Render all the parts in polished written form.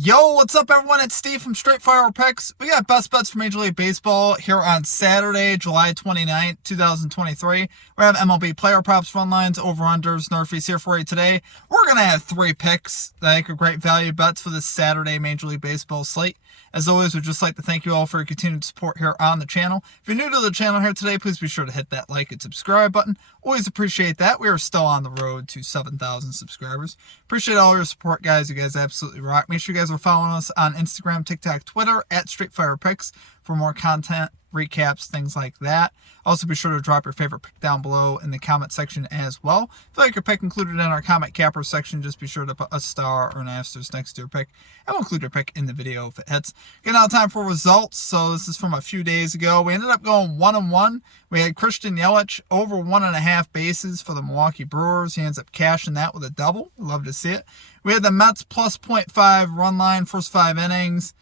Yo, what's up, everyone? It's Steve from Straight Fire Picks. We got best bets for Major League Baseball here on Saturday, July 29th, 2023. We have MLB player props, run lines, over-unders, NRFIs here for you today. We're going to have three picks that I think are great value bets for this Saturday Major League Baseball slate. As always, we'd just like to thank you all for your continued support here on the channel. If you're new to the channel here today, please be sure to hit that like and subscribe button. Always appreciate that. We are still on the road to 7,000 subscribers. Appreciate all your support, guys. You guys absolutely rock. Make sure you guys are following us on Instagram, TikTok, Twitter, at StraightFirePicks for more content, recaps, things like that. Also, be sure to drop your favorite pick down below in the comment section as well. If you like your pick included in our comment capper section, just be sure to put a star or an asterisk next to your pick, and we'll include your pick in the video if it hits. Okay, now time for results. So this is from a few days ago. We ended up going 1-1. We had Christian Yelich over 1.5 bases for the Milwaukee Brewers. He ends up cashing that with a double. Love to see it. We had the Mets plus 0.5 run line first 5 innings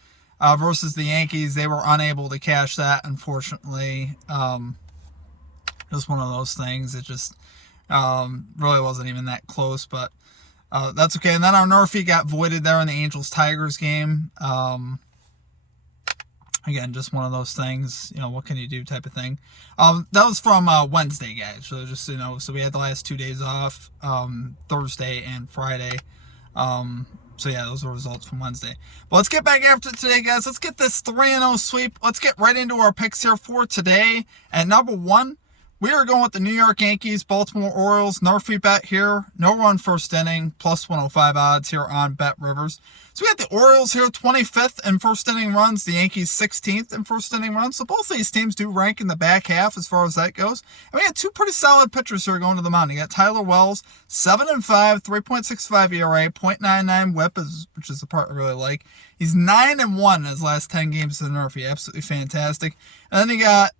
versus the Yankees. They were unable to cash that, unfortunately. Just one of those things. It just really wasn't even that close, but that's okay. And then our NRFI got voided there in the Angels-Tigers game. Again, just one of those things, what can you do type of thing. That was from Wednesday, guys. So just, so we had the last 2 days off, Thursday and Friday. So yeah, those are results from Wednesday. But let's get back after today, guys. Let's get this 3-0 sweep. Let's get right into our picks here for today. At number 1, we are going with the New York Yankees, Baltimore Orioles. NRFI bet here. No run first inning, plus 105 odds here on Bet Rivers. So we got the Orioles here, 25th in first inning runs. The Yankees, 16th in first inning runs. So both of these teams do rank in the back half as far as that goes. And we got two pretty solid pitchers here going to the mound. You got Tyler Wells, 7-5, 3.65 ERA, 0.99 WHIP, which is the part I really like. He's 9-1 in his last 10 games in NRFI. Absolutely fantastic. And then you got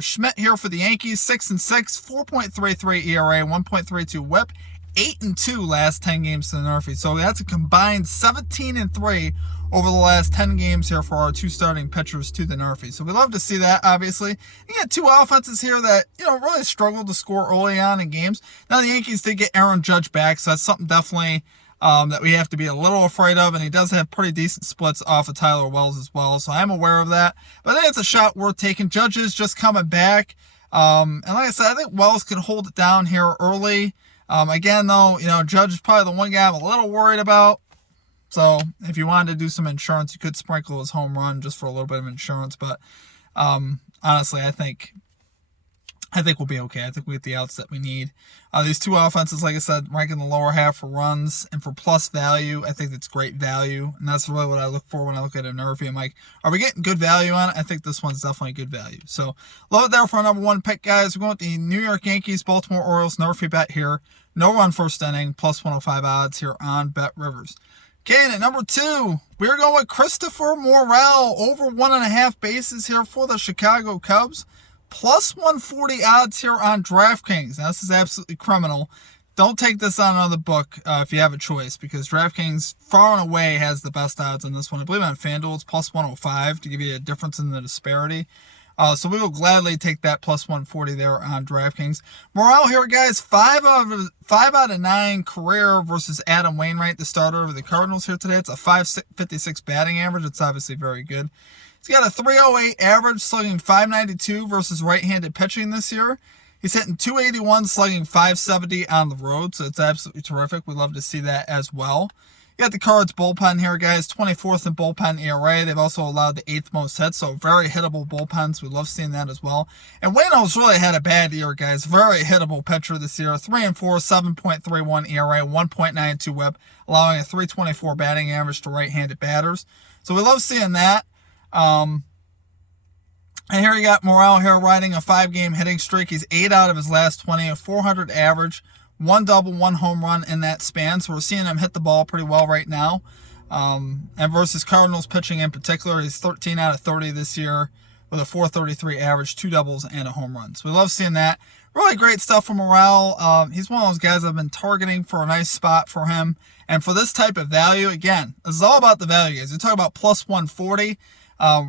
Schmidt here for the Yankees, 6-6, 4.33 ERA, 1.32 WHIP, 8-2 last 10 games to the NRFI. So that's a combined 17-3 over the last 10 games here for our two starting pitchers to the NRFI. So we love to see that, obviously. You got two offenses here that, really struggled to score early on in games. Now the Yankees did get Aaron Judge back, so that's something definitely that we have to be a little afraid of, and he does have pretty decent splits off of Tyler Wells as well, so I'm aware of that. But I think it's a shot worth taking. Judge is just coming back, and like I said, I think Wells could hold it down here early. Again, though, Judge is probably the one guy I'm a little worried about. So if you wanted to do some insurance, you could sprinkle his home run just for a little bit of insurance. But honestly, I think we'll be okay. I think we get the outs that we need. These two offenses, like I said, rank in the lower half for runs and for plus value. I think that's great value, and that's really what I look for when I look at a NRFI. I'm like, are we getting good value on it? I think this one's definitely good value. So love it there for our number 1 pick, guys. We're going with the New York Yankees, Baltimore Orioles, NRFI bet here. No run first inning, plus 105 odds here on Bet Rivers. Okay, and at number 2, we're going with Christopher Morel, over 1.5 bases here for the Chicago Cubs. Plus 140 odds here on DraftKings. Now, this is absolutely criminal. Don't take this on another book if you have a choice, because DraftKings far and away has the best odds on this one. I believe on FanDuel it's plus 105 to give you a difference in the disparity. So we will gladly take that plus 140 there on DraftKings. Morale here, guys, 5 out of 9 career versus Adam Wainwright, the starter of the Cardinals here today. It's a .556 batting average. It's obviously very good. He's got a .308 average, slugging .592 versus right-handed pitching this year. He's hitting .281, slugging .570 on the road, so it's absolutely terrific. We love to see that as well. You got the Cards bullpen here, guys, 24th in bullpen ERA. They've also allowed the 8th most hits, so very hittable bullpens. We love seeing that as well. And Wayno's really had a bad year, guys. Very hittable pitcher this year. 3-4, 7.31 ERA, 1.92 WHIP, allowing a .324 batting average to right-handed batters. So we love seeing that. And here you got Morel here riding a 5-game hitting streak. He's 8 out of his last 20, a .400 average, 1 double, 1 home run in that span. So we're seeing him hit the ball pretty well right now. And versus Cardinals pitching in particular, he's 13 out of 30 this year with a .433 average, 2 doubles, and a home run. So we love seeing that. Really great stuff from Morel. He's one of those guys I've been targeting for a nice spot for him. And for this type of value, again, this is all about the value, guys. We talk about plus 140.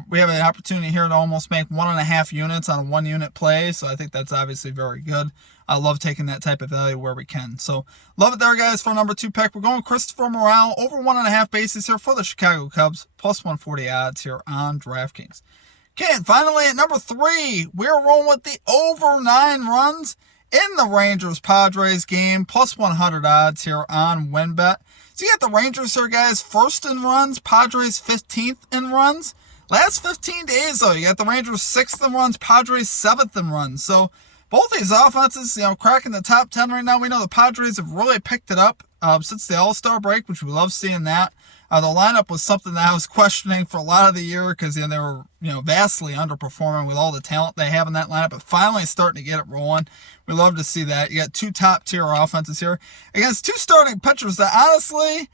We have an opportunity here to almost make 1.5 units on a 1-unit play, so I think that's obviously very good. I love taking that type of value where we can. So love it there, guys, for number 2 pick. We're going Christopher Morale over 1.5 bases here for the Chicago Cubs, plus 140 odds here on DraftKings. Okay, and finally at number 3, we're rolling with the over 9 runs in the Rangers-Padres game, plus 100 odds here on WinBet. So you got the Rangers here, guys, first in runs, Padres 15th in runs. Last 15 days, though, you got the Rangers 6th in runs, Padres 7th in runs. So both these offenses, cracking the top 10 right now. We know the Padres have really picked it up since the All-Star break, which we love seeing that. The lineup was something that I was questioning for a lot of the year because they were vastly underperforming with all the talent they have in that lineup, but finally starting to get it rolling. We love to see that. You got 2 top-tier offenses here against 2 starting pitchers that honestly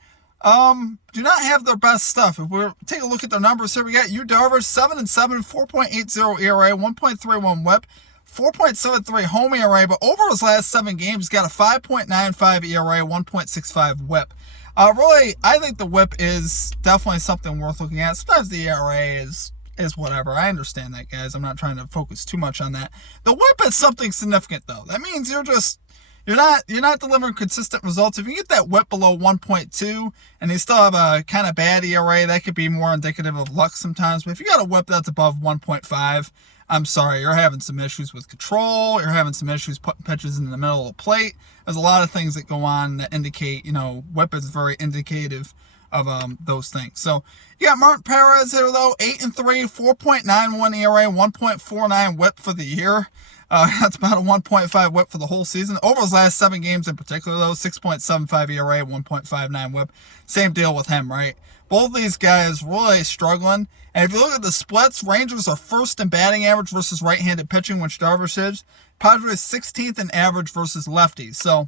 do not have their best stuff. If we take a look at their numbers here, we got Yu Darvish, 7-7, 4.80 ERA, 1.31 WHIP, 4.73 home ERA, but over his last 7 games, he's got a 5.95 ERA, 1.65 WHIP. Really, I think the WHIP is definitely something worth looking at. Sometimes the ERA is whatever. I understand that, guys. I'm not trying to focus too much on that. The WHIP is something significant, though. That means you're not delivering consistent results. If you get that WHIP below 1.2 and you still have a kind of bad ERA, that could be more indicative of luck sometimes. But if you got a WHIP that's above 1.5, I'm sorry, you're having some issues with control. You're having some issues putting pitches in the middle of the plate. There's a lot of things that go on that indicate, WHIP is very indicative of those things. So you got Martin Perez here, though, 8-3, 4.91 ERA, 1.49 WHIP for the year. That's about a 1.5 WHIP for the whole season. Over his last 7 games in particular, though, 6.75 ERA, 1.59 WHIP. Same deal with him, right? Both these guys really struggling. And if you look at the splits, Rangers are first in batting average versus right-handed pitching, which Darvish is. Padres 16th in average versus lefties. So,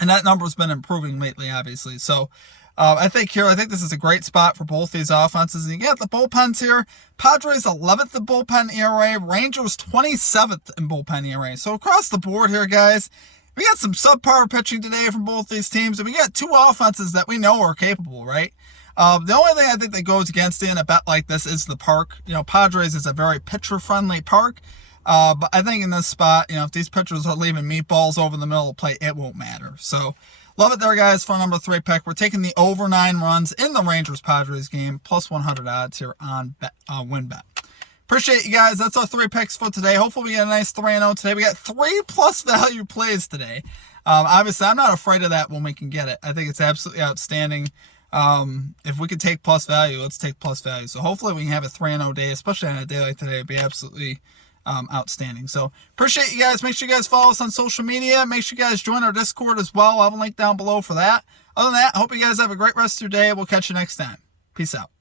and that number's been improving lately, obviously. So, I think this is a great spot for both these offenses. And you got the bullpens here. Padres 11th in bullpen ERA. Rangers 27th in bullpen ERA. So across the board here, guys, we got some subpar pitching today from both these teams. And we got 2 offenses that we know are capable, right? The only thing I think that goes against it in a bet like this is the park. Padres is a very pitcher-friendly park. But I think in this spot, if these pitchers are leaving meatballs over the middle of the plate, it won't matter. So, love it there, guys, for number 3 pick. We're taking the over 9 runs in the Rangers-Padres game, plus 100 odds here on WinBet. Appreciate you guys. That's our 3 picks for today. Hopefully we get a nice 3-0 today. We got 3+ value plays today. Obviously, I'm not afraid of that when we can get it. I think it's absolutely outstanding. If we could take plus value, let's take plus value. So hopefully we can have a 3-0 day, especially on a day like today. It'd be absolutely outstanding. So appreciate you guys. Make sure you guys follow us on social media. Make sure you guys join our Discord as well. I'll have a link down below for that. Other than that, I hope you guys have a great rest of your day. We'll catch you next time. Peace out.